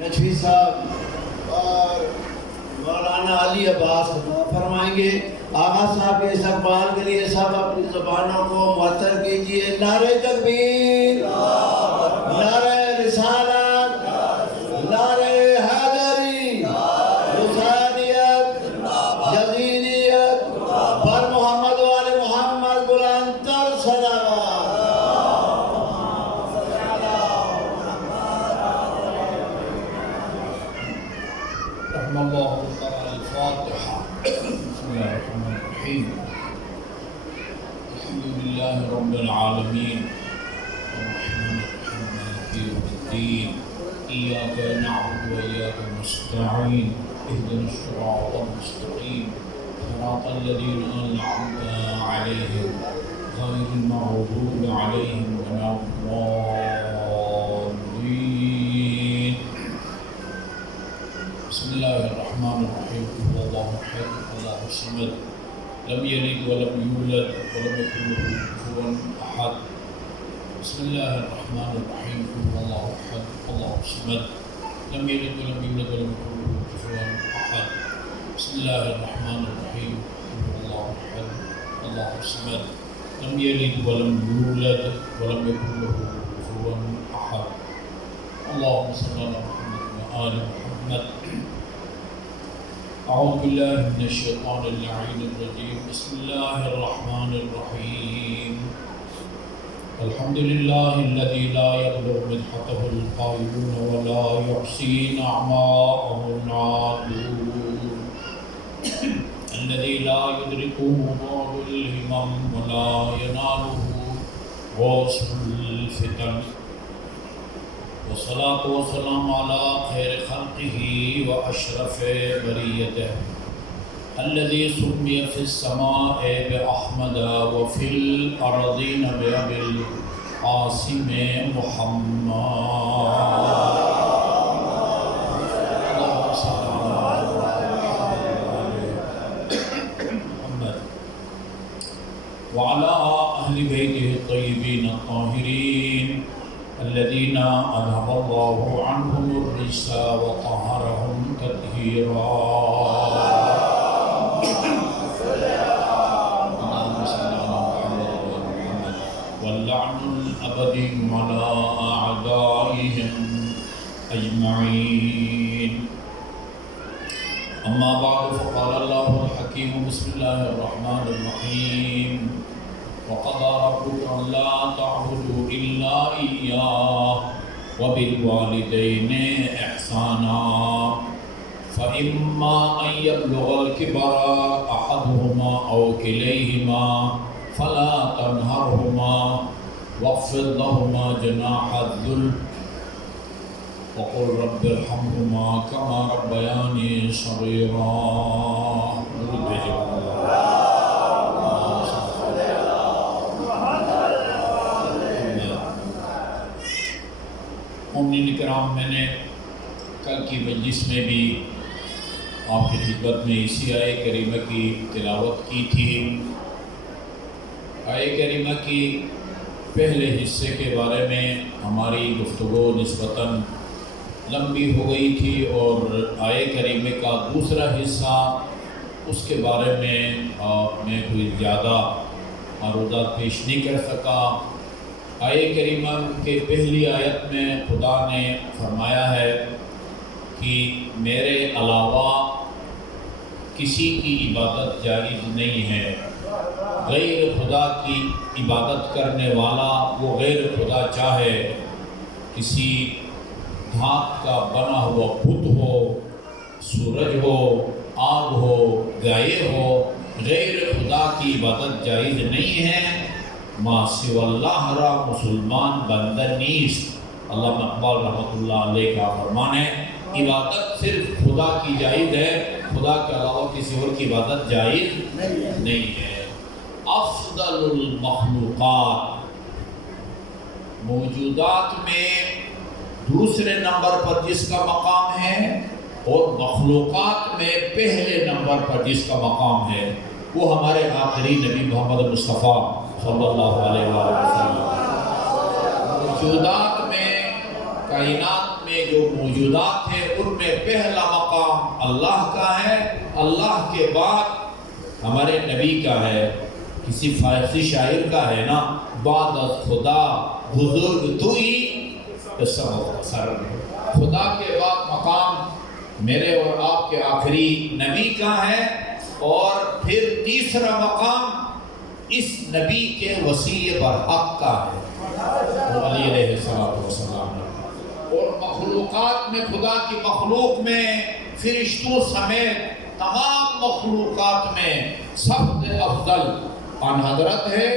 نجفی صاحب اور مولانا علی عباس خطاب فرمائیں گے۔ آغا صاحب کے استقبال کے لیے سب اپنی زبانوں کو معطر کیجیے۔ نعرہ تکبیر، نعرہ رسالت، نعرہ حیدری، حسینیت، یزیدیت، پر محمد و آل محمد بلند تر صلوات۔ رحم اللہ تعالی الفاتحہ۔ بسم اللہ الرحمن الرحیم۔ الحمد للہ رب العالمین الرحمن الرحیم مالک یوم الدین ایاک نعبد و ایاک نستعین اهدنا الصراط المستقیم صراط الذین انعمت علیہم غیر المغضوب علیہم ولا الضالین۔ بسم اللہ الرحمن الرحیم قل اللہ احد اللہ الصمد لم یلد ولم یولد ولم یکن له کفوا احد۔ بسم اللہ الرحمن الرحیم قل اللہ احد اللہ الصمد لم یلد ولم یولد ولم یکن له کفوا احد۔ بسم اللہ الرحمن الرحیم قل اللہ احد اللہ الصمد لم یلد ولم یولد ولم یکن له کفوا احد۔ اللہم صلی علی محمد و آل محمد۔ اعوذ باللہ من الشیطان اللعین الرجیم۔ بسم اللہ الرحمن الرحیم۔ الحمد للہ الذی لا یبلغ مدحته القائلون ولا یحصی نعماءه النادون، الذی لا یدرکه بعد الہمم ولا ینالہ غوث الفتن، والصلاة والسلام على خیر خلقه واشرف بریته الذي سمي في السماء بأحمد وفي الأرضين بأبي القاسم محمد۔ اللهم صل على محمد وعلى أهل بيته الطيبين الطاهرين الذين أذهب الله عنهم الرجس وطهرهم تطهيرا۔ واللعن الأبدي على أعدائهم أجمعين۔ أما بعد فقال الله الحكيم بسم الله الرحمن الرحيم وقضى ربك ألا تعبدوا إلا إياه وبالوالدين إحسانا فإما أن يبلغ الكبر أحدهما أو كليهما فلا تنهرهما واخفض لهما جناح الذل وقل رب ارحمهما كما ربياني صغيرا۔ مومنین کرام، میں نے کل کی مجلس میں بھی آپ کی خدمت میں اسی آیہ کریمہ کی تلاوت کی تھی۔ آیہ کریمہ کی پہلے حصے کے بارے میں ہماری گفتگو نسبتاً لمبی ہو گئی تھی، اور آیہ کریمہ کا دوسرا حصہ اس کے بارے میں کوئی زیادہ عروضات پیش نہیں کر سکا۔ آیہ کریمہ کے پہلی آیت میں خدا نے فرمایا ہے کہ میرے علاوہ کسی کی عبادت جائز نہیں ہے، غیر خدا کی عبادت کرنے والا وہ غیر خدا چاہے کسی دھات کا بنا ہوا بت ہو، سورج ہو، آگ ہو، گائے ہو، غیر خدا کی عبادت جائز نہیں ہے۔ ما سوى اللہ را مسلمان بندہ نیست۔ علامہ اقبال رحمۃ اللہ علیہ کا فرمان ہے عبادت صرف خدا کی جائز ہے، خدا کے علاوہ کسی اور کی عبادت جائز نہیں ہے۔ افضل المخلوقات، موجودات میں دوسرے نمبر پر جس کا مقام ہے اور مخلوقات میں پہلے نمبر پر جس کا مقام ہے وہ ہمارے آخری نبی محمد مصطفیٰ صلی اللہ علیہ وسلم۔ موجودات میں، کائنات میں جو موجودات ہیں ان میں پہلا مقام اللہ کا ہے، اللہ کے بعد ہمارے نبی کا ہے، کسی فارسی شاعر کا ہے نا، بعد از خدا بزرگ تو ہی مختصر، خدا کے بعد مقام میرے اور آپ کے آخری نبی کا ہے، اور پھر تیسرا مقام اس نبی کے وسیع برحق کا ہے علی علیہ السلام، اور مخلوقات میں، خدا کی مخلوق میں، فرشتوں سمیت تمام مخلوقات میں سب سے افضل ان حضرت ہے،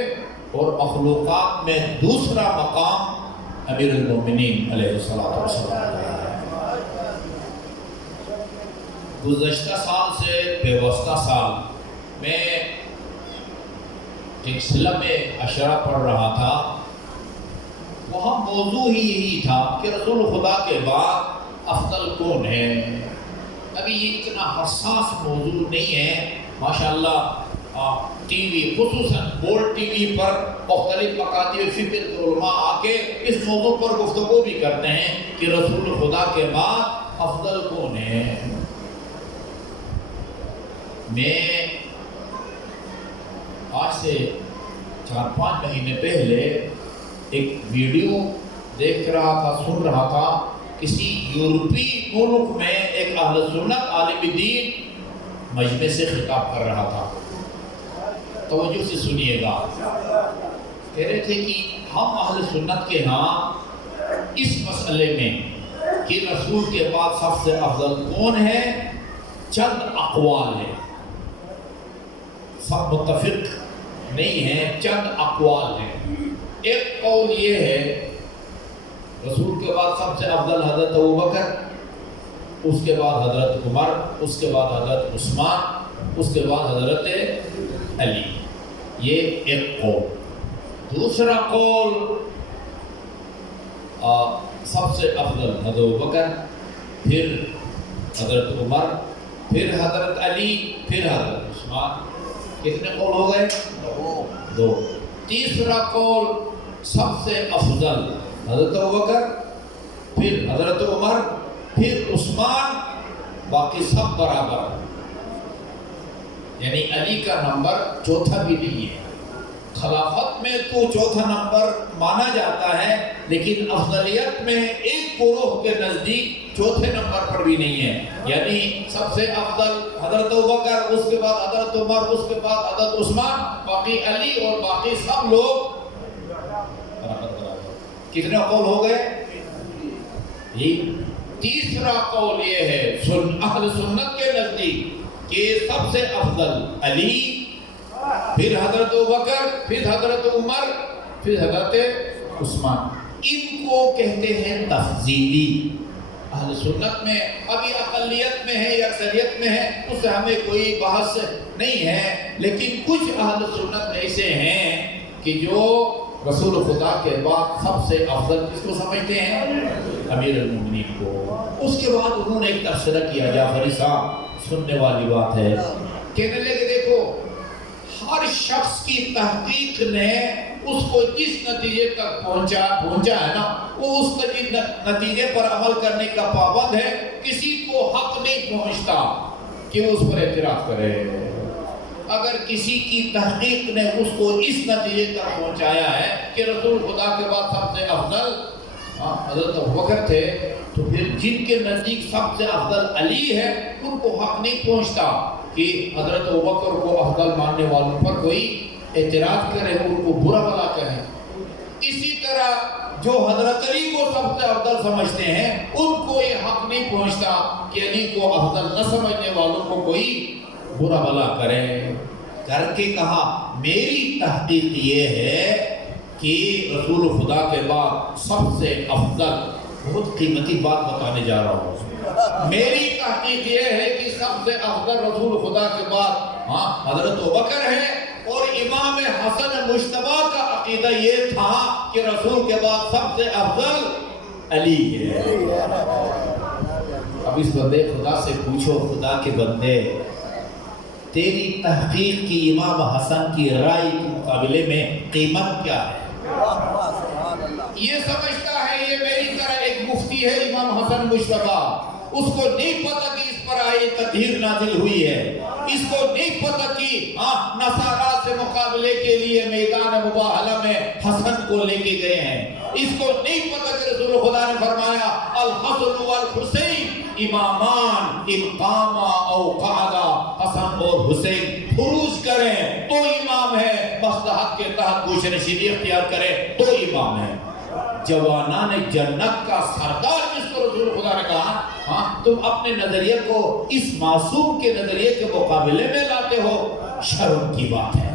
اور مخلوقات میں دوسرا مقام امیر المومنین علیہ السلام ہے۔ گزشتہ سال سے پیوستہ سال میں ایک سلم عشرہ پڑھ رہا تھا، وہاں موضوع ہی یہی تھا کہ رسول خدا کے بعد افضل کون ہے۔ ابھی یہ اتنا حساس موضوع نہیں ہے، ماشاءاللہ ٹی وی، خصوصاً گولڈ ٹی وی پر مختلف مکاتب فقہ کے علماء آ کے اس موضوع پر گفتگو بھی کرتے ہیں کہ رسول خدا کے بعد افضل کون ہے۔ میں آج سے 4-5 مہینے پہلے ایک ویڈیو دیکھ رہا تھا، سن رہا تھا، کسی یورپی ملک میں ایک اہل سنت عالم دین مجمع سے خطاب کر رہا تھا، توجہ سے سنیے گا۔ کہہ رہے تھے کہ ہم اہل سنت کے ہاں اس مسئلے میں کہ رسول کے بعد سب سے افضل کون ہے، چند اقوال ہیں، سب متفق نہیں ہیں، چند اقوال ہیں۔ ایک قول یہ ہے رسول کے بعد سب سے افضل حضرت ابوبکر، اس کے بعد حضرت عمر، اس کے بعد حضرت عثمان، اس کے بعد حضرت علی، یہ ایک قول۔ دوسرا قول سب سے افضل حضرت ابوبکر، پھر حضرت عمر، پھر حضرت علی، پھر حضرت عثمان۔ کتنے قول ہو گئے؟ دو۔ تیسرا قول سب سے افضل حضرت ابوبکر، پھر حضرت عمر، پھر عثمان، باقی سب برابر، یعنی علی کا نمبر چوتھا بھی نہیں ہے۔ خلافت میں تو چوتھا نمبر مانا جاتا ہے، لیکن افضلیت میں ایک گروہ کے نزدیک چوتھے نمبر پر بھی نہیں ہے، یعنی سب سے افضل حضرت ابوبکر، اس کے بعد حضرت عمر، اس کے بعد حضرت عثمان، باقی علی، اور باقی سب لوگ۔ کتنے قول ہو گئے؟ تیسرا قول یہ ہے اہل سنت کے نزدیک کہ سب سے افضل علی، پھر حضرت ابوبکر، پھر حضرت عمر، پھر حضرت عثمان۔ ان کو کہتے ہیں تفضیلی۔ اہل سنت میں ابھی اقلیت میں ہے یا اکثریت میں ہے، اس سے ہمیں کوئی بحث نہیں ہے، لیکن کچھ اہل سنت ایسے ہیں کہ جو رسول خدا کے بعد سب سے افضل کس کو سمجھتے ہیں؟ امیر المومنین کو۔ اس کے بعد انہوں نے ایک تبصرہ کیا، جعفری صاحب سننے والی بات ہے، کہنے لگے دیکھو ہر شخص کی تحقیق نے اس کو جس نتیجے تک پہنچا ہے نا، وہ اس نتیجے پر عمل کرنے کا پابند ہے، کسی کو حق نہیں پہنچتا کہ وہ اس پر اعتراض کرے۔ اگر کسی کی تحقیق نے اس کو اس نتیجے تک پہنچایا ہے کہ رسول خدا کے بعد سب سے افضل حضرت ابوبکر تھے، تو پھر جن کے نزدیک سب سے افضل علی ہے ان کو حق نہیں پہنچتا کہ حضرت ابوبکر کو افضل ماننے والوں پر کوئی اعتراض کرے، ان کو برا بھلا کہے۔ اسی طرح جو حضرت علی کو سب سے افضل سمجھتے ہیں ان کو یہ حق نہیں پہنچتا کہ علی کو افضل نہ سمجھنے والوں کو کوئی برا بھلا کرے۔ کر کے کہا میری تحقیق یہ ہے کہ رسول خدا کے بعد سب سے افضل، بہت قیمتی بات بتانے جا رہا ہوں، میری تحقیق یہ ہے کہ سب سے افضل رسول خدا کے بعد حضرت ابوبکر ہے، اور امام حسن مجتبی کا عقیدہ یہ تھا کہ رسول کے بعد سب سے افضل علی ہے۔ اب اس بندے خدا سے پوچھو، خدا کے بندے تیری تحقیق کی امام حسن کی رائے کے مقابلے میں قیمت کیا ہے؟ یہ سمجھتا ہے یہ میری طرح ایک مفتی ہے امام حسن حسن مشتبہ، اس کو نہیں پتہ کہ اس پر آیت تطہیر نازل ہوئی ہے، اس کو نہیں پتہ کہ نصارہ سے مقابلے کے لیے میدان مباہلہ میں حسن کو لے کے گئے ہیں، اس کو نہیں پتہ کہ رسول خدا نے فرمایا الحسن والحسین امامان امقاما او قعدا، حسن اور حسین خروج کریں تو امام ہے، مصلحت کے تحت گوش نشینی اختیار کریں تو امام ہے۔ جوانان جنت کا سردار جس کو رسول خدا نے کہا، تم اپنے نظریے کو اس معصوم کے نظریے کے مقابلے میں لاتے ہو، شرم کی بات ہے۔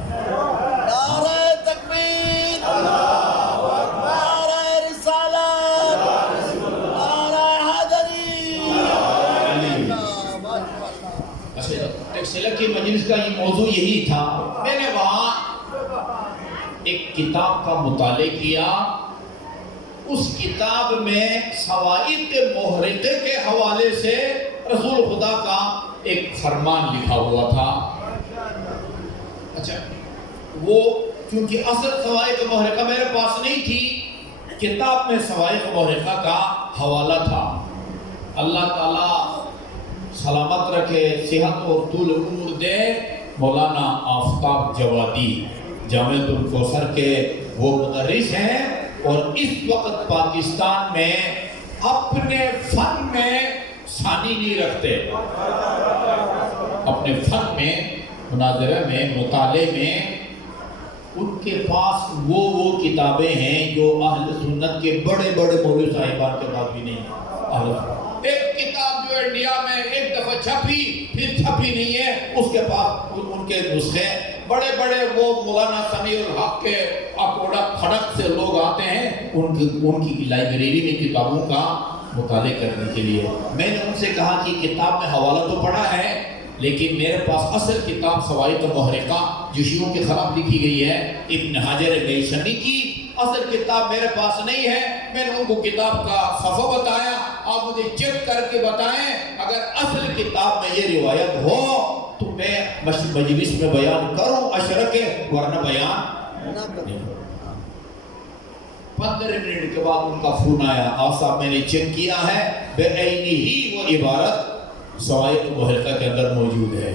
نعرہ تکبیر، نعرہ رسالت، نعرہ حیدری۔ تکسلہ کی مجلس کا یہ موضوع یہی تھا۔ میں نے وہاں ایک کتاب کا مطالعہ کیا، اس کتاب میں سوائق محرقے کے حوالے سے رسول خدا کا ایک فرمان لکھا ہوا تھا۔ اچھا، وہ چونکہ اصل سوائق محرقہ میرے پاس نہیں تھی، کتاب میں سوائق محرقہ کا حوالہ تھا۔ اللہ تعالیٰ سلامت رکھے، صحت اور طول عمر دے، مولانا آفتاب جوادی جامعۃ الکوثر کے وہ مدرس ہیں، اور اس وقت پاکستان میں اپنے فن میں ثانی نہیں رکھتے، اپنے فن میں، مناظرہ میں، مطالعے میں ان کے پاس وہ کتابیں ہیں جو اہل سنت کے بڑے بڑے مولوی صاحبان کے پاس بھی نہیں ہیں۔ ایک کتاب جو انڈیا میں ایک دفعہ چھپی پھر چھپی نہیں ہے، اس کے پاس ان کے نسخے بڑے بڑے وہ مولانا سمیع الحق کے اکوڑا کھڑک سے لوگ آتے ہیں ان کی لائبریری میں کتابوں کا مطالعہ کرنے کے لیے۔ میں نے ان سے کہا کہ کتاب میں حوالہ تو پڑھا ہے، لیکن میرے پاس اصل کتاب سوائق محرقہ جو شیعوں کے خلاف لکھی گئی ہے، ابن حجر میثمی کی اصل کتاب میرے پاس نہیں ہے۔ میں نے ان کو کتاب کا صفحہ بتایا، آپ مجھے چیک کر کے بتائیں، اگر اصل کتاب میں یہ روایت ہو تو میں مجلس میں بیان کروں اشرک، ورنہ بیان نہ کروں۔ 15 منٹ کے بعد ان کا فون آیا، صاحب میں نے چیک کیا ہے، بے عینی ہی وہ عبارت سوائق محرقہ کے اندر موجود ہے۔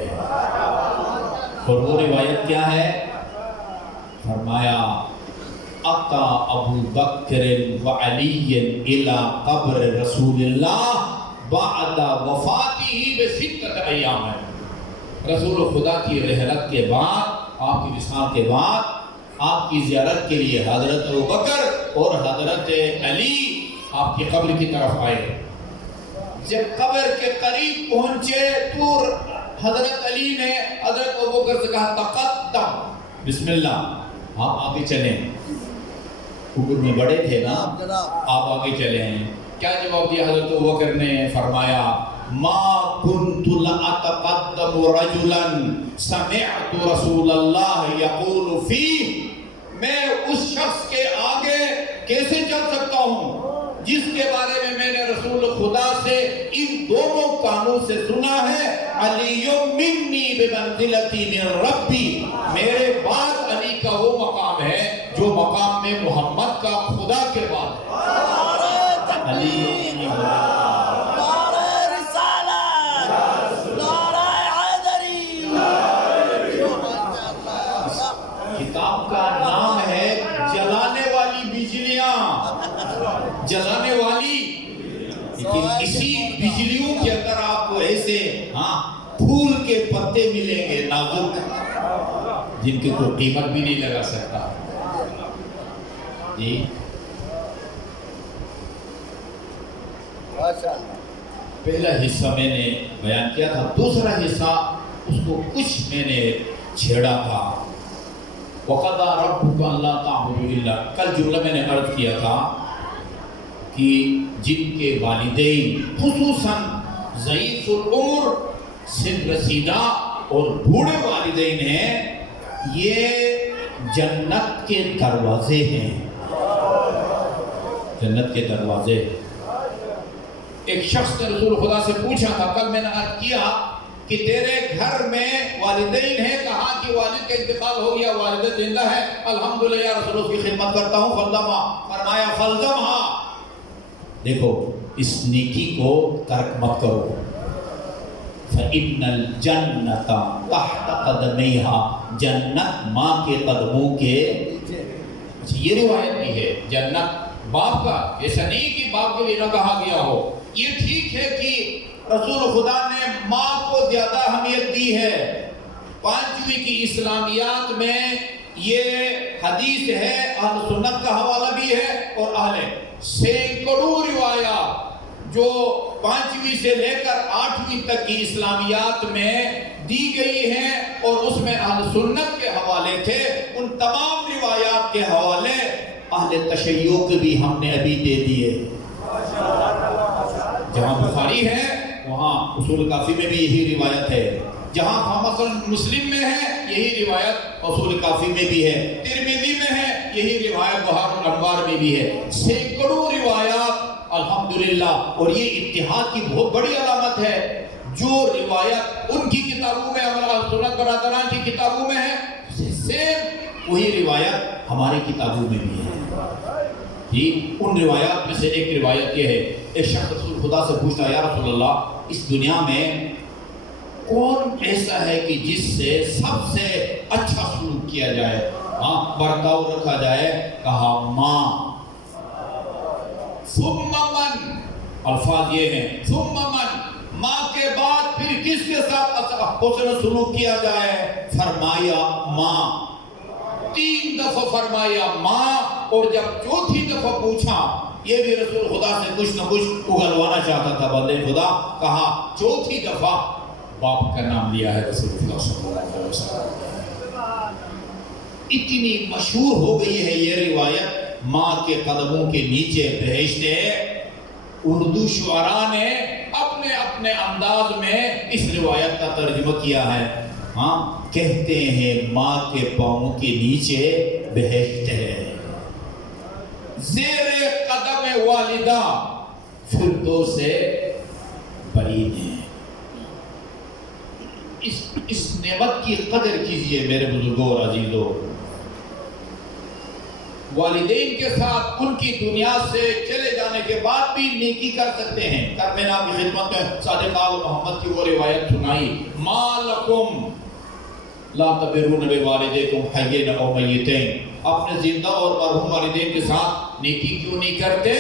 اور وہ روایت کیا ہے؟ فرمایا اتا ابو بکر و علی الى قبر رسول اللہ بعد وفاتہ بستۃ ایام۔ رسول خدا کی رحلت کے بعد، آپ کی وصال کے بعد، آپ کی زیارت کے لیے حضرت ابو بکر اور حضرت علی آپ کی قبر کی طرف آئے۔ جب قبر کے قریب پہنچے تو حضرت علی نے حضرت ابو بکر سے کہا تقدم، بسم اللہ، آپ آگے چلیں۔ عمر میں بڑے تھے نا، آپ آگے چلے ہیں۔ کیا جواب دیا حضرت ابوبکر نے؟ فرمایا ما كنت لأتقدم رجلا سمعت رسول اللہ یقول فیہ، میں اس شخص کے آگے کیسے چل سکتا ہوں جس کے بارے میں نے رسول خدا سے ان دونوں کانوں سے سنا ہے، علی منی بمنزلتی من ربی، میرے بعد علی کا وہ مقام ہے جو مقام میں محمد کا خدا کے بعد ہے۔ علی نعرہ رسالت، نعرہ حیدری۔ کتاب کا نام ہے جلانے والی بجلیاں، جلانے والی، لیکن اسی بجلیوں کے اندر آپ کو ایسے پھول کے پتے ملیں گے نازک، جن کی کوئی قیمت بھی نہیں لگا سکتا۔ جی پہلا حصہ میں نے بیان کیا تھا، دوسرا حصہ اس کو کچھ میں نے چھیڑا تھا۔ وَقَضَى رَبُّكَ أَلَّا تَعْبُدُوا إِلَّا، کل جملہ میں نے عرض کیا تھا کہ جن کے والدین خصوصاً ضعیف العمر، سن رسیدہ اور بوڑھے والدین ہیں، یہ جنت کے دروازے ہیں، جنت کے دروازے۔ ایک شخص نے رسول خدا سے پوچھا تھا، کل میں نے عرض کیا کہ تیرے گھر میں والدین ہیں، کہا کہ والد کا انتقال ہو گیا، والدہ زندہ ہے، الحمدللہ یا رسول، اس کی خدمت کرتا ہوں، فلزمہ، فرمایا فلزمہ۔ دیکھو اس نیکی کو ترک مت کرو. فَإِنَّ الْجَنَّةَ تَحْتَ قَدَمَيْهَا، جنت ماں کے قدموں کے. یہ روایت بھی ہے جنت باپ کا، ایسا نہیں کہ باپ کے لیے نہ کہا گیا ہو. یہ ٹھیک ہے کہ رسول خدا نے ماں کو زیادہ اہمیت دی ہے. 5ویں کی اسلامیات میں یہ حدیث ہے، اہل سنت کا حوالہ بھی ہے، اور اہل سینکڑوں روایات جو 5ویں سے لے کر 8ویں تک کی اسلامیات میں دی گئی ہیں، اور اس میں اہل سنت کے حوالے تھے. ان تمام روایات کے حوالے اہل تشیع کے بھی ہم نے ابھی دے دیے. جہاں بخاری ہے وہاں اصول کافی میں بھی یہی روایت ہے، جہاں مثلا مسلم میں ہے یہی روایت اصول کافی میں بھی ہے، ترمذی میں ہے یہی روایت بہار الانوار میں بھی ہے. سینکڑوں روایات الحمدللہ. اور یہ اتحاد کی بہت بڑی علامت ہے. جو روایت ان کی کتابوں میں، ہمارا سنت برادران کی کتابوں میں ہے، سیم وہی روایت ہماری کتابوں میں بھی ہے. ان روایات میں سے ایک روایت یہ ہے، ایک شخص رسول خدا سے پوچھتا، یا رسول اللہ، اس دنیا میں کون ایسا ہے کہ جس سے سب سے اچھا سلوک کیا جائے، برتاؤ رکھا جائے؟ کہا ماں. ثم من، الفاظ یہ ہیں ثم من، ماں کے بعد پھر کس کے ساتھ حسن سلوک کیا جائے؟ فرمایا ماں. 3 دفعہ فرمایا ماں. اور جب 4تھی دفعہ پوچھا، یہ بھی رسول خدا سے کچھ نہ کچھ اگلوانا چاہتا تھا بندے خدا، کہا 4تھی دفعہ باپ کا نام لیا ہے رسول خدا صلی اللہ علیہ وسلم. اتنی مشہور ہو گئی ہے یہ روایت، ماں کے قدموں کے نیچے بہشت ہے. اردو شعراء نے اپنے اپنے انداز میں اس روایت کا ترجمہ کیا ہے. کہتے ہیں ماں کے پاؤں کے نیچے بہشت ہے، زیر قدم والدہ فردوس برین ہے. اس نعمت کی قدر کیجئے میرے بزرگوں اور عزیزوں. والدین کے ساتھ ان کی دنیا سے چلے جانے کے بعد بھی نیکی کر سکتے ہیں. کر میں نے آپ کی خدمت میں صادق آل محمد کی وہ روایت سنائی، ما لکم لا تبرون بوالدیکم حیین او میتین. اپنے زندہ اور مرحوم والدین کے ساتھ نیکی کیوں نہیں کرتے؟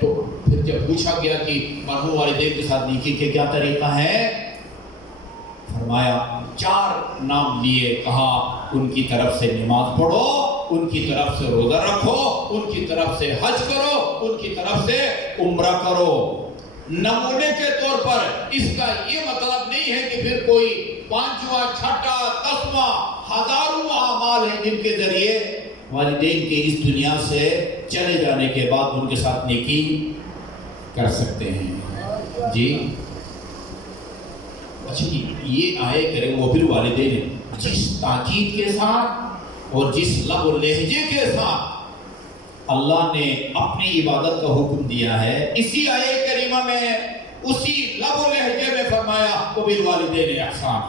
تو پھر جب پوچھا گیا کہ مرحوم والدین کے ساتھ نیکی کے کیا طریقہ ہے، فرمایا 4 نام لیے. کہا ان کی طرف سے نماز پڑھو، ان کی طرف سے روزہ رکھو، ان کی طرف سے حج کرو، ان کی طرف سے عمرہ کرو. نمونے کے طور پر اس کا یہ مطلب نہیں ہے کہ پھر کوئی 5واں 6واں 10واں ہزاروں اعمال ہیں جن کے ذریعے والدین کے اس دنیا سے چلے جانے کے بعد ان کے ساتھ نیکی کر سکتے ہیں. جی اچھا جی، یہ آئے کرے وہ پھر والدین جس تاکید کے ساتھ اور جس لب و لہجے کے ساتھ اللہ نے اپنی عبادت کا حکم دیا ہے، اسی آیے کریمہ میں اسی لب و لہجے میں فرمایا وبالوالدین احسان،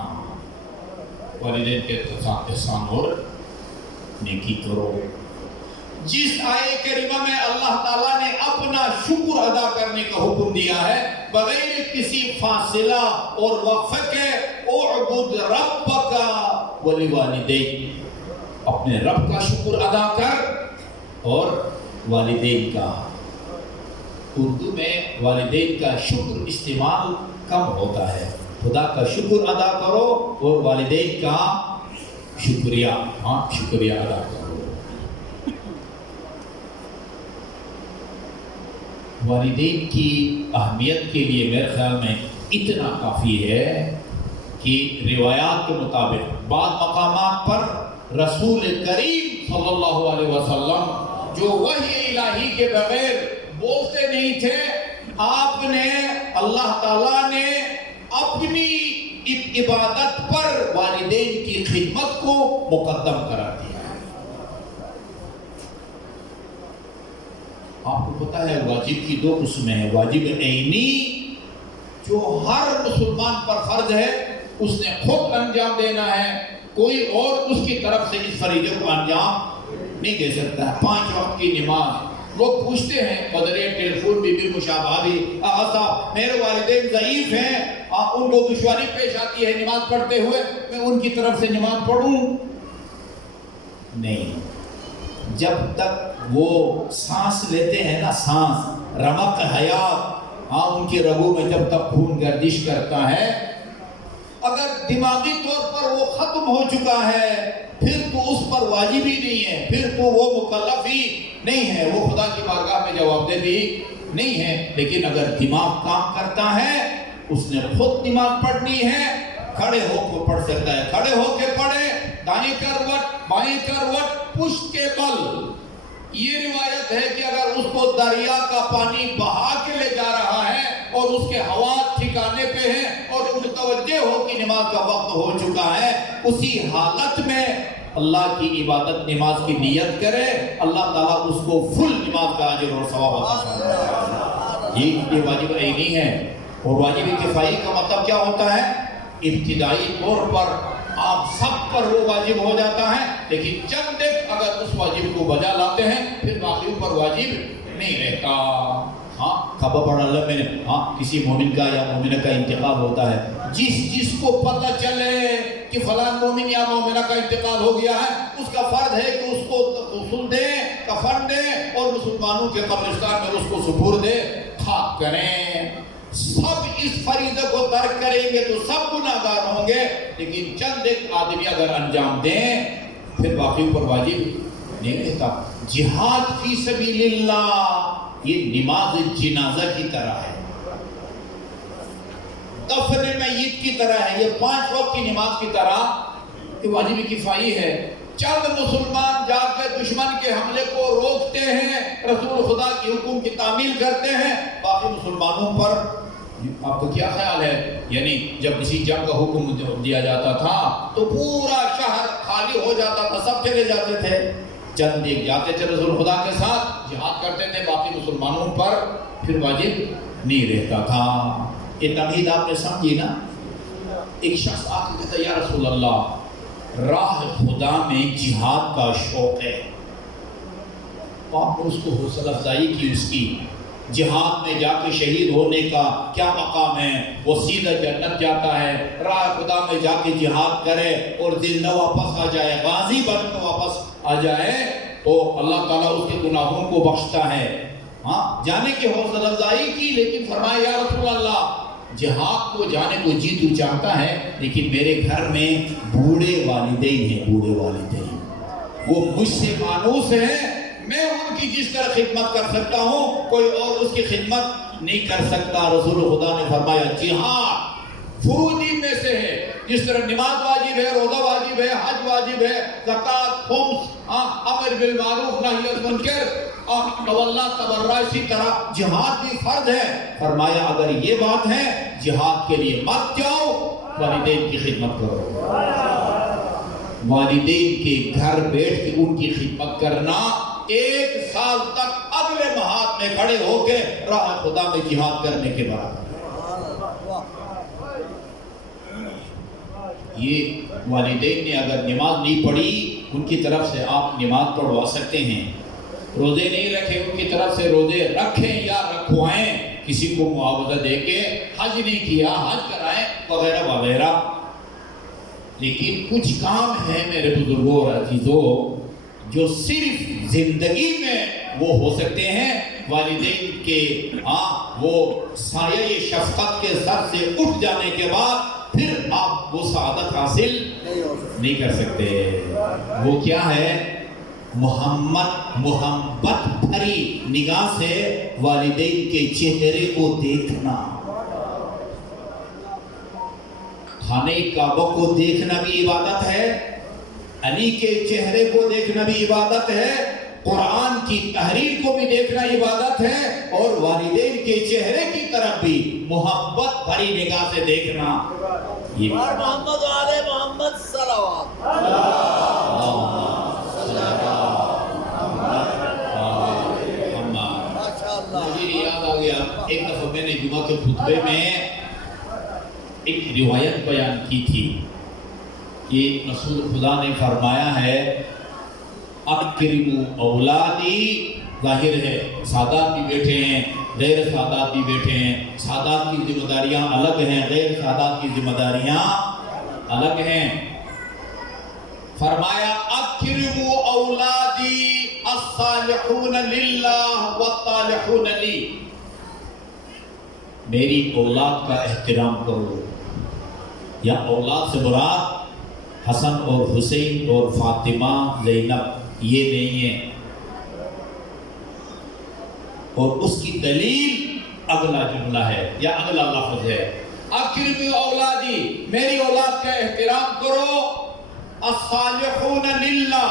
والدین کے ساتھ احسان اور نیکی کرو. جس آیے کریمہ میں اللہ تعالیٰ نے اپنا شکر ادا کرنے کا حکم دیا ہے بغیر کسی فاصلہ اور وقفے کے، اعبد ربک ولوالدیک، اپنے رب کا شکر ادا کر اور والدین کا. اردو میں والدین کا شکر استعمال کم ہوتا ہے. خدا کا شکر ادا کرو اور والدین کا شکریہ ادا کرو. والدین کی اہمیت کے لیے میرے خیال میں اتنا کافی ہے کہ روایات کے مطابق بعض مقامات پر رسول کریم صلی اللہ علیہ وسلم جو وحی الہی کے بغیر بولتے نہیں تھے، آپ نے اللہ تعالیٰ نے اپنی عبادت پر والدین کی خدمت کو مقدم قرار دیا. آپ کو پتہ ہے واجب کی 2 قسمیں ہیں، واجب عینی جو ہر مسلمان پر فرض ہے، اس نے خود انجام دینا ہے، کوئی اور اس کی طرف سے اس فریضے کو انجام نہیں دے سکتا ہے. 5 وقت کی نماز، لوگ پوچھتے ہیں بدلے ٹیلیفون بھی مشابہ بھی صاحب میرے والدین ضعیف ہیں، ان کو دشواری پیش آتی ہے نماز پڑھتے ہوئے، میں ان کی طرف سے نماز پڑھوں؟ نہیں، جب تک وہ سانس لیتے ہیں نا، سانس رمق حیات، ان کی رگوں میں جب تک خون گردش کرتا ہے، اگر دماغی طور پر وہ ختم ہو چکا ہے پھر تو اس پر واجب ہی نہیں ہے، پھر تو وہ مکلف ہی نہیں ہے، وہ خدا کی بارگاہ میں جواب دہ بھی نہیں ہے۔ لیکن اگر دماغ کام کرتا ہے، اس نے خود نماز پڑھنی ہے، کھڑے ہو کے پڑھ سکتا ہے، کھڑے ہو کے پڑھے، دائیں کروٹ بائیں کروٹ پشت کے بل۔ یہ روایت ہے کہ اگر اس کو دریا کا پانی بہا کے لے جا رہا ہے اور اس کے حواس ٹھکانے پہ ہیں اور متوجہ ہو کہ نماز کا وقت ہو چکا ہے، اسی حالت میں اللہ کی عبادت نماز کی نیت کرے، اللہ تعالیٰ اس کو فل نماز کا اجر اور ثواب عطا فرمائے۔ یہ واجب عینی ہے۔ اور واجب کفائی کا مطلب کیا ہوتا ہے؟ ابتدائی طور پر آپ سب پر وہ واجب ہو جاتا ہے، لیکن چند ایک اگر اس واجب کو بجا لاتے ہیں پھر باقیوں پر واجب نہیں رہتا۔ خبر پڑھ اللہ میں نے کسی مومن کا یا مومنہ کا انتقال ہوتا ہے، جس کو پتہ چلے کہ فلان مومن یا مومنہ کا انتقال ہو گیا ہے، اس کا فرض ہے کہ اس کو غسل دے، کفن دے اور مسلمانوں کے قبرستان میں اس کو سپرد خاک کریں۔ سب اس فریضے کو ترک کریں گے تو سب گناہگار ہوں گے، لیکن چند ایک آدمی اگر انجام دیں پھر باقیوں پر واجب نہیں رہتا۔ جہاد فی سبیل اللہ یہ نماز جنازہ کی طرح ہے، دفن میت کی طرح ہے، یہ 5 وقت کی نماز کی طرح یہ واجب کفائی ہے۔ چند مسلمان جا کے دشمن کے حملے کو روکتے ہیں، رسول خدا کی حکم کی تعمیل کرتے ہیں، باقی مسلمانوں پر آپ کو کیا خیال ہے؟ یعنی جب کسی جنگ کا حکم دیا جاتا تھا تو پورا شہر خالی ہو جاتا تھا، سب چلے جاتے تھے، چند ایک جاتے تھے رسول خدا کے ساتھ جہاد کرتے تھے، باقی مسلمانوں پر پھر واجب نہیں رہتا تھا۔ یہ تمہید آپ نے سمجھی نا؟ ایک شخص آ کے کہتا یا رسول اللہ راہ خدا میں جہاد کا شوق ہے، آپ نے اس کو حوصلہ افزائی کی، اس کی جہاد میں جا کے شہید ہونے کا کیا مقام ہے، وہ سیدھا جنت جاتا ہے، راہ خدا میں جا کے جہاد کرے اور زندہ واپس آ جائے، غازی بن کے واپس آ جائے تو اللہ تعالیٰ اس کے گناہوں کو بخشتا ہے۔ جانے کی حوصلہ افزائی کی، لیکن فرمایا یا رسول اللہ جہاد کو جانے کو جی تو چاہتا ہے، لیکن میرے گھر میں بوڑھے والدین ہیں، بوڑھے والدین وہ مجھ سے مانوس ہیں، میں ان کی جس طرح خدمت کر سکتا ہوں کوئی اور اس کی خدمت نہیں کر سکتا۔ رسول خدا نے فرمایا جہاد فروضی میں سے ہے، جس طرح نماز واجب ہے، روزہ واجب ہے، حج واجب ہے، زکوٰۃ، خمس، امر بالمعروف نہی عن المنکر، تولّیٰ تبرّع، اسی طرح جہاد بھی فرض ہے۔ فرمایا اگر یہ بات ہے جہاد کے لیے مت جاؤ، والدین کی خدمت کرو، والدین کے گھر بیٹھ کے ان کی خدمت کرنا 1 سال تک اگلے مہات میں کھڑے ہو کے راہ خدا میں جہاد کرنے کے برابر۔ یہ والدین نے اگر نماز نہیں پڑھی ان کی طرف سے آپ نماز پڑھوا سکتے ہیں، روزے نہیں رکھے ان کی طرف سے روزے رکھیں یا رکھوائیں، کسی کو معاوضہ دے کے حج نہیں کیا حج کرائیں وغیرہ وغیرہ۔ لیکن کچھ کام ہیں میرے بزرگوں اور عزیزوں جو صرف زندگی میں وہ ہو سکتے ہیں، والدین کے وہ سایہ شفقت کے سر سے اٹھ جانے کے بعد پھر آپ وہ سعادت حاصل نہیں کر سکتے۔ وہ کیا ہے؟ محبت بھری نگاہ سے والدین کے چہرے کو دیکھنا، خانہ کعبہ کو دیکھنا بھی عبادت ہے، علی کے چہرے کو دیکھنا بھی عبادت ہے، قرآن کی تحریر کو بھی دیکھنا عبادت ہے، اور والدین کے چہرے کی طرف بھی محبت بھری نگاہ سے دیکھنا یہ محمد و آل محمد صلوات۔ مجھے یاد آ گیا ایک دفعہ میں نے جمعہ کے خطبے میں ایک روایت بیان کی تھی کہ رسول خدا نے فرمایا ہے اکرموا اولادی ظاہر ہے سادات بھی بیٹھے ہیں، غیر سادات بھی بیٹھے ہیں، سادات کی ذمہ داریاں الگ ہیں، غیر سادات کی ذمہ داریاں الگ ہیں۔ فرمایا اکرموا اولادی الصالحون للہ والطالحون لی، میری اولاد کا احترام کرو۔ یا اولاد سے مراد حسن اور حسین اور فاطمہ زینب یہ نہیں ہے، اور اس کی دلیل اگلا جملہ ہے یا اگلا لفظ ہے، اکرموا اولادی، میری اولاد کا احترام کرو، الصالحون للہ،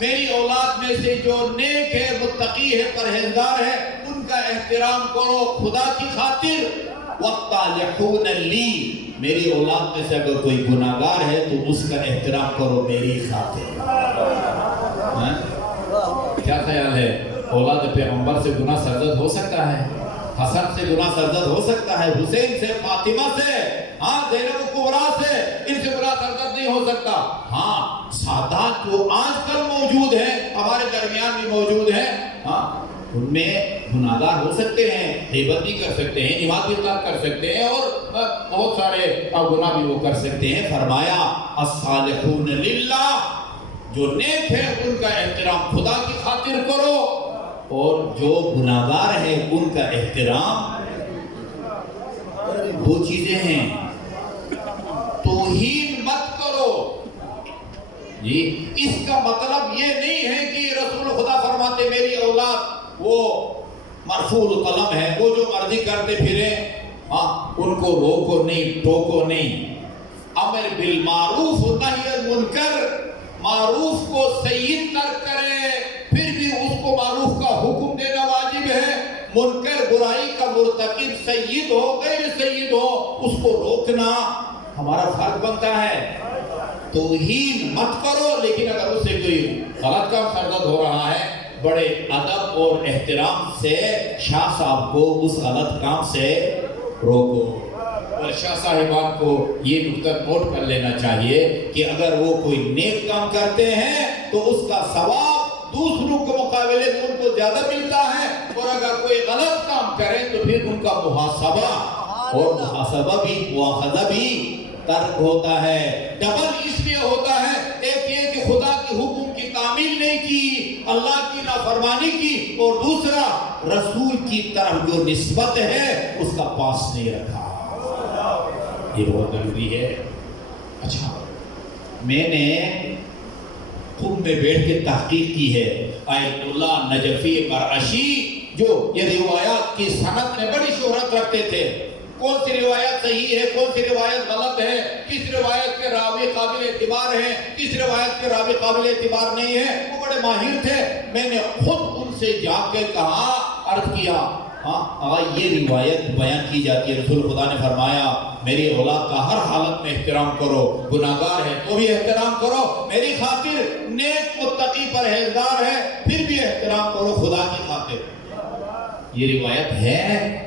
میری اولاد میں سے جو نیک ہے، متقی ہے، پرہیزگار ہے، ان کا احترام کرو خدا کی خاطر، والطالحون لی، میری اولاد میں سے اگر کوئی گناہگار ہے تو اس کا احترام کرو میری خاطر۔ کیا خیال ہے؟ اولاد پیغمبر سے گناہ سرزد ہو سکتا ہے؟ حسن سے گناہ سرزد ہو سکتا ہے؟ حسین سے، فاطمہ سے، زینب کبریٰ سے، ان سے گناہ سرزد نہیں ہو سکتا۔ ہاں سادات جو آج کل موجود ہیں، ہمارے درمیان بھی موجود ہیں، ان میں گناہگار ہو سکتے ہیں، غیبت بھی کر سکتے ہیں، نماز بھی ترک کر سکتے ہیں، اور بہت سارے گناہ بھی وہ کر سکتے ہیں۔ فرمایا الصالحون للہ، جو نیک ہے ان کا احترام خدا کی خاطر کرو، اور جو گناہگار ہے ان کا احترام۔ دو چیزیں ہیں، توہین مت کرو۔ جی اس کا مطلب یہ نہیں ہے کہ رسول خدا فرماتے میری اولاد وہ مرفوع القلم ہے، وہ جو مرضی کرتے پھریں، ان کو روکو نہیں، ٹوکو نہیں۔ امر بالمعروف نہی عن المنکر، معروف کو سید ترک کرے پھر بھی اس کو معروف کا حکم دینا واجب ہے، منکر برائی کا مرتکب سید ہو غیر سید ہو اس کو روکنا ہمارا فرض بنتا ہے۔ توہین مت کرو، لیکن اگر اس سے کوئی غلط کام سرزد ہو رہا ہے، بڑے ادب اور احترام سے شاہ صاحب کو اس غلط کام سے روکو۔ اور شاہ صاحبان کو یہ نکتہ نوٹ کر لینا چاہیے کہ اگر وہ کوئی نیک کام کرتے ہیں تو اس کا ثواب دوسروں کے مقابلے میں ان کو زیادہ ملتا ہے، اور اگر کوئی غلط کام کریں تو پھر ان کا محاسبہ اور محاسبہ بھی مواخذہ بھی ترک ہوتا ہے۔ ڈبل اس لیے ہوتا ہے، ایک یہ کہ خدا کے حکم کی تعمیل نہیں کی، اللہ کی نافرمانی کی، اور دوسرا رسول کی طرف جو نسبت ہے اس کا پاس نہیں رکھا۔ یہ بہت ضروری ہے۔ اچھا، میں نے خود میں بیٹھ کے تحقیق کی ہے، آیت اللہ نجفی قرعشی جو یہ روایات کی سند میں بڑی شہرت رکھتے تھے، کون سی روایت صحیح ہے، کون سی روایت غلط ہے، کس روایت کے راوی قابل اعتبار ہیں، کس روایت کے راوی قابل اعتبار نہیں ہے، وہ بڑے ماہر تھے۔ میں نے خود ان سے جا کے کہا، عرض کیا، یہ روایت بیان کی جاتی ہے، رسول خدا نے فرمایا میری اولاد کا ہر حالت میں احترام کرو، گناہگار ہے تو بھی احترام کرو میری خاطر، نیک متقی پرہیزگار ہے پھر بھی احترام کرو خدا کی خاطر۔ یہ روایت ہے؟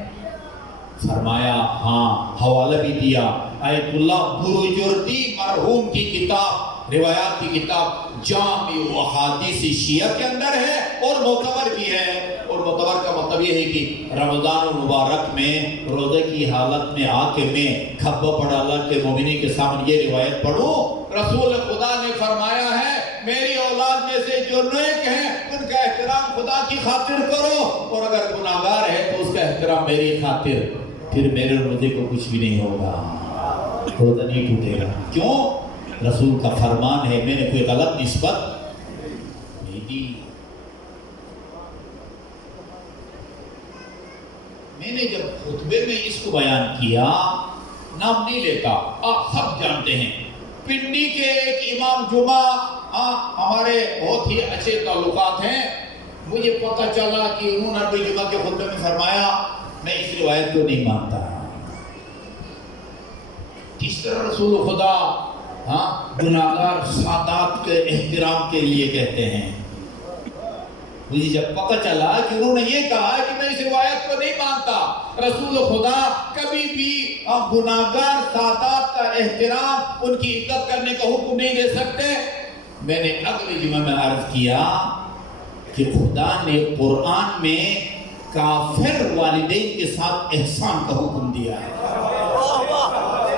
فرمایا ہاں، حوالہ بھی دیا، آیت اللہ بروجردی مرحوم کی کتاب، روایات کی کتاب جامع احادیث شیعہ کے اندر ہے، اور معتبر بھی ہے۔ اور معتبر کا مطلب یہ ہے کہ رمضان المبارک میں روزے کی حالت میں آ کے میں کھبا پڑا اللہ کے مومنین کے سامنے یہ روایت پڑھوں، رسول خدا نے فرمایا ہے میری اولاد میں سے جو نیک ہیں ان کا احترام خدا کی خاطر کرو، اور اگر گناہگار ہے تو اس کا احترام میری خاطر، پھر میرے روزے کو کچھ بھی نہیں ہوگا، روزہ نہیں ٹوٹے گا۔ کیوں؟ رسول کا فرمان ہے، میں نے کوئی غلط نسبت نہیں دی۔ میں نے جب خطبے میں اس کو بیان کیا، نام نہیں لیتا، آپ سب جانتے ہیں، پنڈی کے ایک امام جمعہ، ہمارے بہت ہی اچھے تعلقات ہیں، مجھے پتہ چلا کہ انہوں نے جمعہ کے خطبے میں فرمایا میں اس روایت کو نہیں مانتا۔ کس طرح رسول خدا گناہگار سادات کے احترام کے لیے کہتے ہیں؟ مجھے جب پتہ چلا کہ انہوں نے یہ کہا کہ میں اس روایت کو نہیں مانتا، رسول خدا کبھی بھی گناہگار سادات کا احترام، ان کی عزت کرنے کا حکم نہیں دے سکتے، میں نے اگلے جمعہ میں عرض کیا کہ خدا نے قرآن میں کافر والدین کے ساتھ احسان کا حکم دیا ہے۔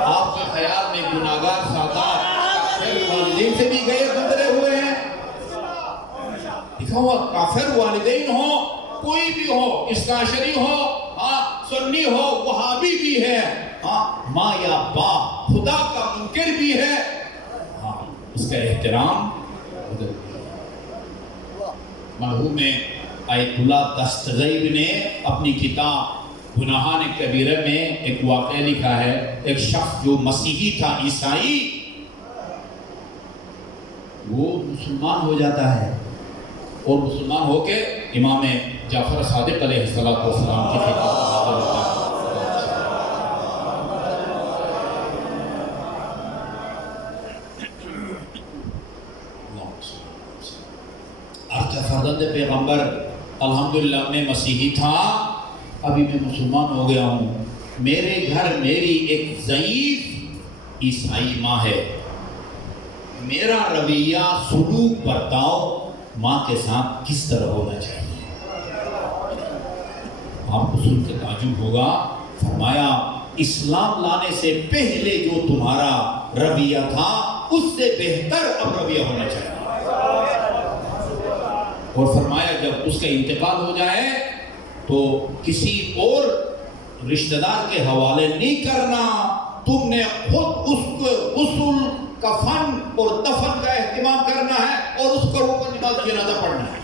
آپ کے خیال میں گناہگار سادات کافر والدین سے بھی گئے گزرے ہوئے ہیں؟ لکھا ہوا کافر والدین ہو، کوئی بھی ہو، اسکاشری ہو، سنی ہو، وہابی بھی ہے، ماں یا باپ خدا کا منکر بھی ہے، اس کا احترام۔ مرحوم آیت اللہ دستغیب نے اپنی کتاب گناہان کبیرہ میں ایک واقعہ لکھا ہے۔ ایک شخص جو مسیحی تھا، عیسائی، وہ مسلمان ہو جاتا ہے اور مسلمان ہو کے امام جعفر صادق علیہ السلام کی خدمت میں حاضر ہوتا ہے۔ فرزند پیغمبر الحمدللہ میں مسیحی تھا، ابھی میں مسلمان ہو گیا ہوں، میرے گھر میری ایک ضعیف عیسائی ماں ہے، میرا رویہ سلوک برتاؤ ماں کے ساتھ کس طرح ہونا چاہیے؟ آپ کو سن کے تعجب ہوگا، فرمایا اسلام لانے سے پہلے جو تمہارا رویہ تھا اس سے بہتر اب رویہ ہونا چاہیے، اور فرمایا جب اس کا انتقال ہو جائے تو کسی اور رشتہ دار کے حوالے نہیں کرنا، تم نے خود اس کو غسل، کفن اور دفن کا اہتمام کرنا ہے اور اس پر اوپر نماز جنازہ پڑھنا ہے۔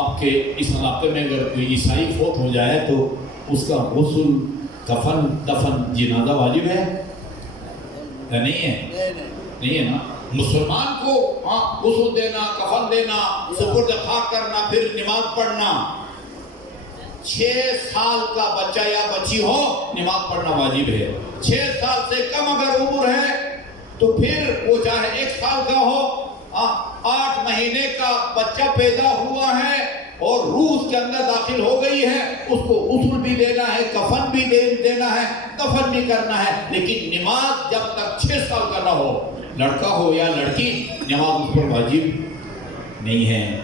آپ کے اس علاقے میں اگر کوئی عیسائی فوت ہو جائے تو اس کا غسل، کفن، دفن، جنازہ واجب ہے یا نہیں ہے؟ نہیں ہے نا؟ مسلمان کو غسل دینا، کفن دینا، سپرد خاک کرنا، پھر نماز پڑھنا، 6 سال کا بچہ یا بچی ہو نماز پڑھنا واجب ہے۔ 6 سال سے کم اگر عمر ہے تو پھر وہ چاہے 1 سال کا ہو، 8 مہینے کا بچہ پیدا ہوا ہے اور روح اس کے اندر داخل ہو گئی ہے، اس کو غسل بھی دینا ہے، کفن بھی دینا ہے، دفن بھی کرنا ہے، لیکن نماز جب تک 6 سال کا نہ ہو، لڑکا ہو یا لڑکی، نماز اس پر واجب نہیں ہے۔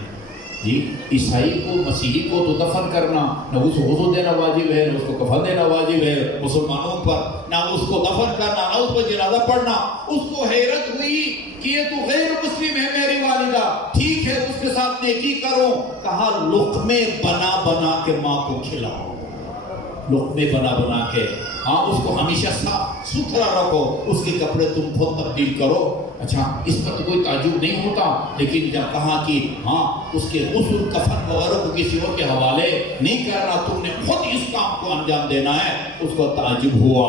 جی، عیسائی کو، مسیحی کو تو دفن کرنا، نہ اس کو غسل دینا واجب ہے، نہ اس کو کفن دینا واجب ہے۔ مسلمانوں پر نہ اس کو دفن کرنا، نہ اس پر جنازہ پڑھنا۔ اس کو حیرت ہوئی کہ یہ تو غیر مسلم ہے میری والدہ، ٹھیک ہے اس کے ساتھ نیکی کرو۔ کہا لقمے بنا بنا کے ماں کو کھلاؤ، لقمے بنا بنا کے، اس کو ہمیشہ صاف ستھرا رکھو، اس کے کپڑے تم خود تبدیل کرو۔ اچھا، اس پر تو کوئی تعجب نہیں ہوتا، لیکن جب کہا کہ اس کے غسل، کفن وغیرہ کو کسی اور کے حوالے نہیں کرنا، تم نے خود اس کام کو انجام دینا ہے، اس کو تعجب ہوا۔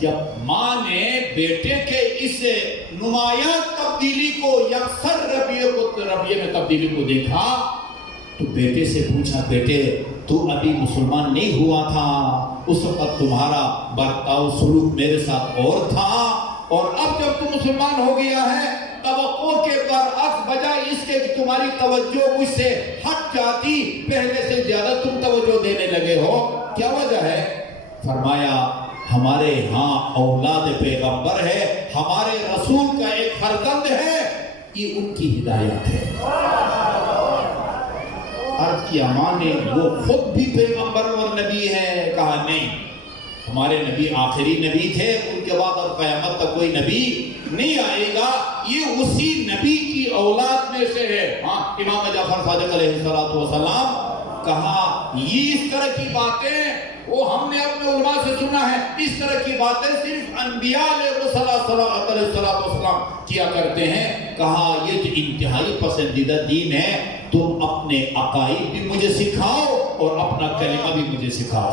جب ماں نے بیٹے کے اس نمایاں تبدیلی کو، یکسر رویے میں تبدیلی کو دیکھا تو بیٹے سے پوچھا، بیٹے تو ابھی مسلمان نہیں ہوا تھا، اس وقت تمہارا برتاؤ سلوک میرے ساتھ اور تھا، اور اب جب تم مسلمان ہو گیا ہے، توقع کے برعکس، بجائے اس کے کہ تمہاری توجہ مجھ سے ہٹ جاتی، پہلے سے زیادہ تم توجہ دینے لگے ہو، کیا وجہ ہے؟ فرمایا ہمارے ہاں اولاد پیغمبر ہے، ہمارے رسول کا ایک فرزند ہے، یہ ان کی ہدایت ہے۔ عرض کیا ماں نے وہ خود بھی پیغمبر اور نبی ہے؟ کہا نہیں، ہمارے نبی آخری نبی تھے، ان کے بعد اور قیامت تک کوئی نبی نہیں آئے گا، یہ اسی نبی کی اولاد میں سے ہے۔ امام جعفر صادق علیہ السلام کہا یہ اس طرح کی باتیں وہ ہم نے اپنے علماء سے سنا ہے، اس طرح کی باتیں صرف انبیاء علیہ السلام کیا کرتے ہیں۔ کہا یہ تو انتہائی پسندیدہ دین ہے، تم اپنے عقائد بھی مجھے سکھاؤ اور اپنا کلمہ بھی مجھے سکھاؤ۔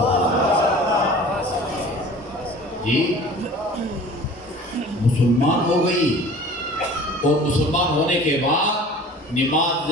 جی، مسلمان ہو گئی، اور مسلمان ہونے کے بعد نماز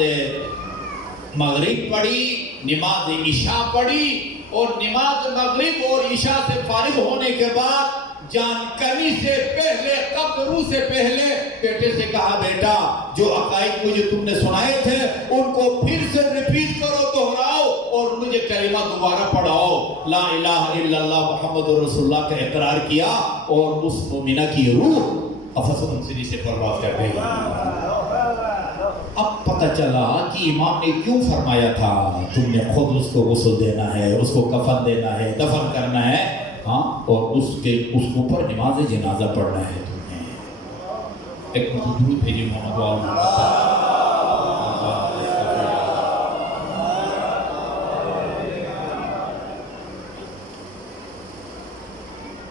مغرب پڑھی، نماز عشاء پڑھی، اور نماز مغرب اور عشاء سے فارغ ہونے کے بعد جان کنی سے پہلے، قبض روح سے پہلے بیٹے سے کہا، بیٹا جو عقائد مجھے تم نے سنائے تھے ان کو پھر سے ریپیٹ کرو، دہراؤ، اور مجھے کلمہ دوبارہ پڑھاؤ، لا الہ الا اللہ محمد رسول اللہ کا اقرار کیا، اور اس مومنہ کی روح قفص انسری سے پرواز کر گئی۔ اب پتہ چلا کہ امام نے کیوں فرمایا تھا تم نے خود اس کو غسل دینا ہے، اس کو کفن دینا ہے، دفن کرنا ہے، ہاں، اور اس کے اوپر نماز جنازہ پڑھنا ہے تمہیں۔ ایک درود بھیجیے محمد وال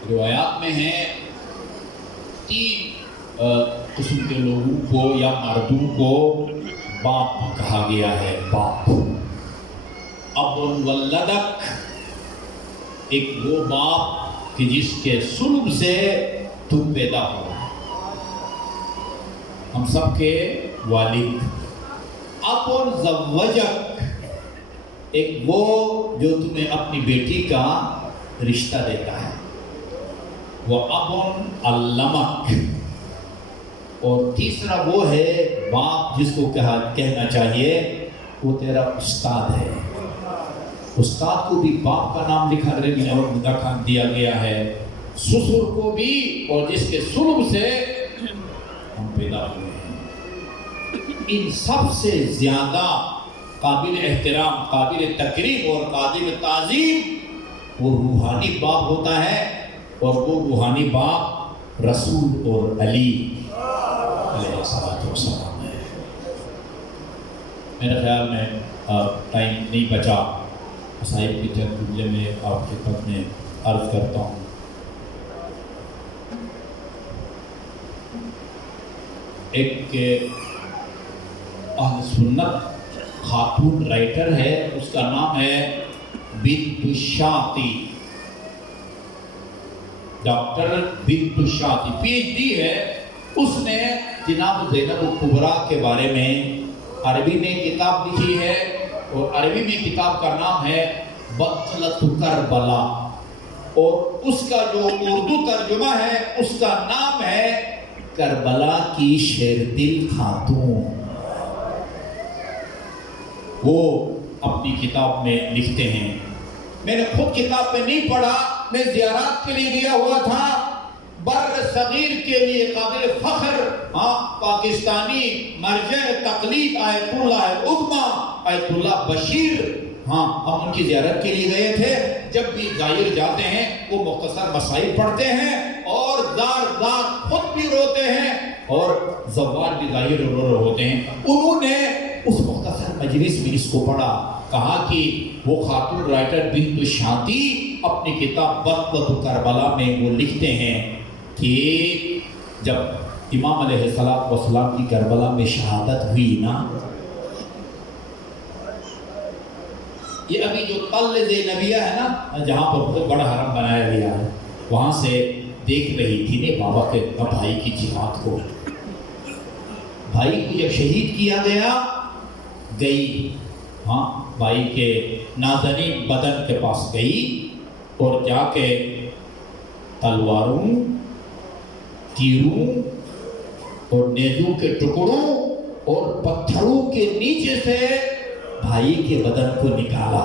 روایات میں ہیں 3 قسم کے لوگوں کو یا مردوں کو باپ کہا گیا ہے، باپ۔ اب ولدک، ایک وہ باپ کہ جس کے صلب سے تم پیدا ہو، ہم سب کے والد۔ اب زوجک، ایک وہ جو تمہیں اپنی بیٹی کا رشتہ دیتا ہے، وہ ابن علمک، اور تیسرا وہ ہے باپ جس کو کہنا چاہیے وہ تیرا استاد ہے۔ استاد کو بھی باپ کا نام لکھا دیا گیا ہے، سسر کو بھی، اور جس کے صلب سے ہم پیدا ہوئے ہیں۔ ان سب سے زیادہ قابل احترام، قابل تکریم اور قابل تعظیم وہ روحانی باپ ہوتا ہے، اور وہ روحانی باپ رسول اور علی علیہ السلام ہے۔ میرے خیال میں ٹائم نہیں بچا، مسائل کی چند جملے میں آپ کے خدمت میں عرض کرتا ہوں۔ ایک اہل سنت خاتون رائٹر ہے، اس کا نام ہے بنت الشاطی، ڈاکٹر بنت الشاطی، پی ایچ ڈی ہے۔ اس نے جناب زینب الکبریٰ کے بارے میں عربی میں کتاب لکھی ہے، اور عربی میں کتاب کا نام ہے بطلۃ کربلا، اور اس کا جو اردو ترجمہ ہے اس کا نام ہے کربلا کی شیردل خاتون۔ وہ اپنی کتاب میں لکھتے ہیں، میں نے خود کتاب میں نہیں پڑھا، میں زیارات کے لیے گیا ہوا تھا، بر صغیر کے لیے قابل فخر پاکستانی مرجع تقلید آیت اللہ العظمیٰ آیت اللہ بشیر، ہم ان کی زیارت کے لیے گئے تھے۔ جب بھی زائر جاتے ہیں وہ مختصر مسائل پڑھتے ہیں، اور زار زار خود بھی روتے ہیں، اور زوار بھی ظاہر رو رہے ہوتے ہیں۔ انہوں نے اس مختصر مجلس میں اس کو پڑھا، کہا کہ وہ خاتون رائٹر بنت الشاطی اپنی کتاب بطلۃ کربلا میں وہ لکھتے ہیں کہ جب امام علیہ السلام کی کربلا میں شہادت ہوئی نا، یہ ابھی جو تل زینبیہ ہے نا، جہاں پر بہت بڑا حرم بنایا گیا ہے، وہاں سے دیکھ رہی تھی نے بابا کے بھائی کی جہاد کو۔ بھائی کو جب شہید کیا گیا، گئی بھائی کے نازنین بدن کے پاس گئی، اور جا کے تلواروں، تیروں اور نیزوں کے ٹکڑوں اور پتھروں کے نیچے سے بھائی کے بدن کو نکالا۔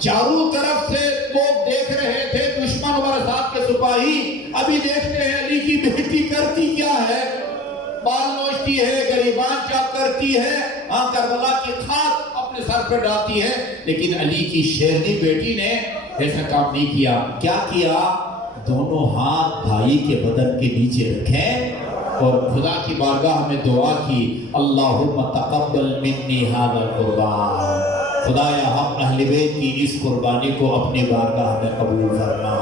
چاروں طرف سے لوگ دیکھ رہے تھے، دشمن اور ساتھ کے سپاہی۔ ابھی دیکھتے ہیں علی کی بیٹی کرتی کیا ہے، بال نوچتی ہے، گریبان چاک کرتی ہے، کربلا کی خاک اپنے سر پہ ڈالتی ہے، لیکن علی کی شیرنی بیٹی نے ایسا کام نہیں کیا۔ کیا کیا؟ دونوں ہاتھ بھائی کے بدن کے نیچے رکھے اور خدا کی بارگاہ میں دعا کی، اللہم تقبل منی ھذا القربان، خدایا ہم اہل بیت کی اس قربانی کو اپنی بارگاہ میں قبول کرنا۔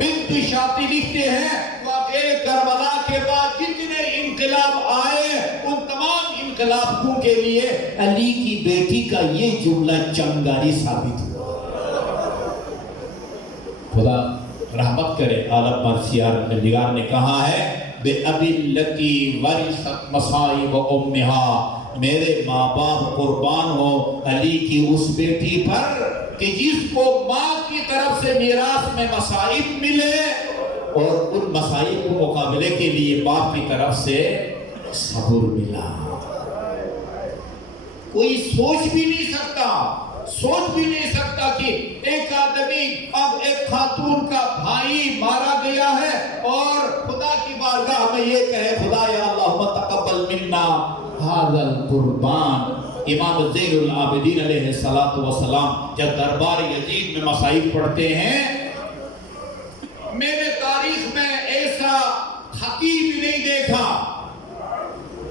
بنت شاطی لکھتے ہیں واقعہ کربلا کے بعد جتنے انقلاب آئے، ان تمام انقلابوں کے لیے علی کی بیٹی کا یہ جملہ چنگاری ثابت ہوا۔ خدا رحمت کرے، عالم مرثیہ نگار نے کہا ہے بے ابی التی ورثت مصائب امہا، میرے ماں باپ قربان ہو علی کی اس بیٹی پر کہ جس کو ماں کی طرف سے میراث میں مصائب ملے، اور ان مصائب کو مقابلے کے لیے باپ کی طرف سے صبر ملا۔ کوئی سوچ بھی نہیں سکتا کہ ایک آدمی، اب ایک خاتون کا بھائی مارا گیا ہے، اور خدا کی هذا القربان امام زین العابدین علیہ السلام جب دربار یزید میں مصائب پڑھتے ہیں، میں نے تاریخ میں ایسا خطیب نہیں دیکھا.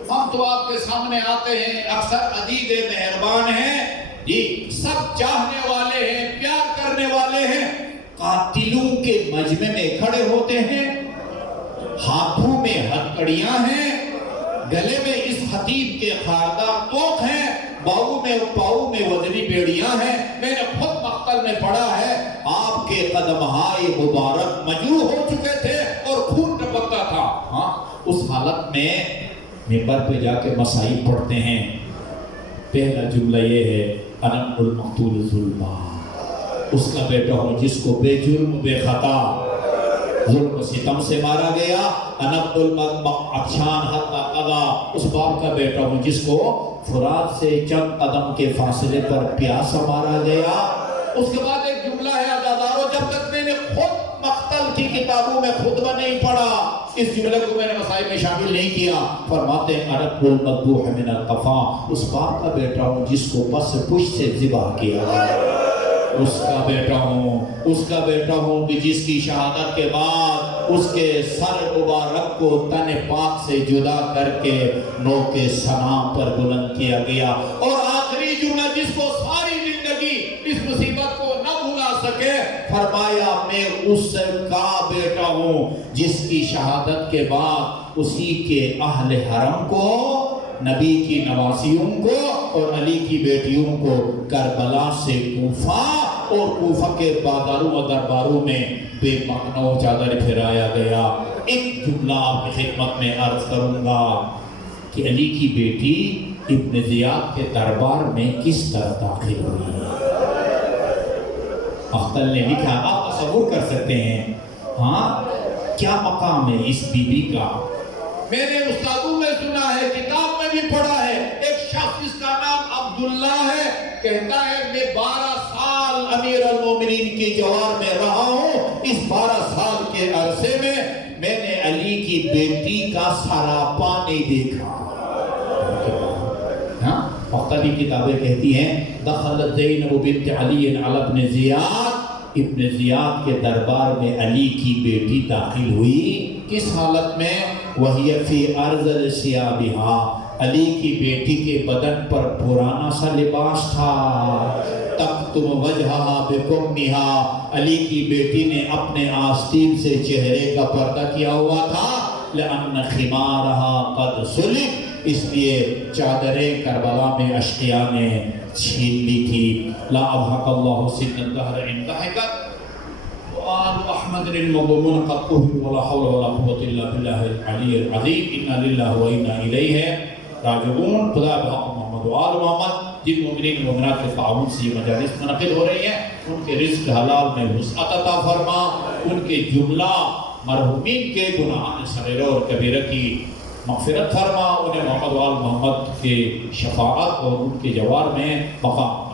ہم تو آپ کے سامنے آتے ہیں، اکثر عزیز مہربان ہیں جی، سب چاہنے والے ہیں، پیار کرنے والے ہیں. قاتلوں کے مجمع میں کھڑے ہوتے ہیں، ہاتھوں میں ہتھکڑیاں ہیں، گلے میں اس خطیب کے خاردار توق ہیں، پاؤں میں وزنی بیڑیاں ہیں. میں نے خود مقتل میں پڑھا ہے، آپ کے قدمہائے مبارک مجروح ہو چکے تھے اور خون ٹپکتا تھا. ہاں، اس حالت میں منبر پہ جا کے مصائب پڑھتے ہیں. پہلا جملہ یہ ہے، انا المقتول ظلما، اس کا بیٹا ہوں جس کو بے جرم بے خطا ظلم و ستم سے مارا گیا. انا المقتول حتی قضا، اس باپ کا بیٹا ہوں جس کو فرات سے چند قدم کے فاصلے پر پیاسا مارا گیا. اس کے بعد ایک جملہ ہے عزادارو، جب تک میں نے خود مقتل کی کتابوں میں خطبہ نہیں پڑھا، اس جملے کو میں نے مصائب میں شامل نہیں کیا. فرماتے ہیں ارب المذبوح من القفا، اس باپ کا بیٹا ہوں جس کو پس پشت سے ذبح کیا گیا. اس کا بیٹا ہوں کہ جس کی شہادت کے بعد اس کے سر مبارک کو تن پاک سے جدا کر کے نوک سنام پر بلند کیا گیا. اور آخری جملہ جس کو ساری زندگی اس مصیبت کو نہ بھلا سکے، فرمایا میں اس کا بیٹا ہوں جس کی شہادت کے بعد اسی کے اہل حرم کو، نبی کی نواسیوں کو اور علی کی بیٹیوں کو کربلا سے کوفہ اور کوفہ کے بازاروں و درباروں میں بے معنی چادر پھیرایا گیا. ایک جملہ آپ کی خدمت میں عرض کروں گا کہ علی کی بیٹی ابن زیاد کے دربار میں کس طرح داخل ہوئی ہے. مختل نے لکھا، آپ تصور کر سکتے ہیں ہاں کیا مقام ہے اس بی بی کا. میں نے استادوں میں سنا ہے، کتاب میں بھی پڑھا ہے. ایک شخص جس کا نام عبداللہ ہے کہتا ہے میں 12 سال امیر المومنین کی جوار میں رہا ہوں. اس 12 سال کے عرصے میں نے علی کی بیٹی کا سراپا نہیں دیکھا. مختلف کتابیں کہتی ہیں دخلت زینب بنت علی علی ابن زیاد، ابن زیاد کے دربار میں علی کی بیٹی داخل ہوئی. کس حالت میں؟ وہی فی ارذل ثیابہا، علی کی بیٹی کے بدن پر پرانا سا لباس تھا. تکتم وجہہا بکمہا، علی کی بیٹی نے اپنے آستین سے چہرے کا پردہ کیا ہوا تھا. لأن خمارہا قد سلک، اس لیے چادریں کربلا میں اشقیاء نے چھین لی تھی. لا اضحک اللہ سن الدہر ان ضحکت وآل احمد المظلومون قد قہروا ولا حول ولا قوة الا باللہ العلی العظیم. انا للہ و انا الیہ راجعون. خدا بحق محمد و آل محمد. جن مومنین و مومنات کے تعاون سے یہ مجالس منعقد ہو رہی ہیں، ان کے رزق حلال میں وسعت عطا فرما. ان کے جملہ مرحومین کے گناہان صغیرہ اور کبیرہ کی مغفرت فرما. انہیں محمد و آل محمد کے شفاعت اور ان کے جوار میں مقام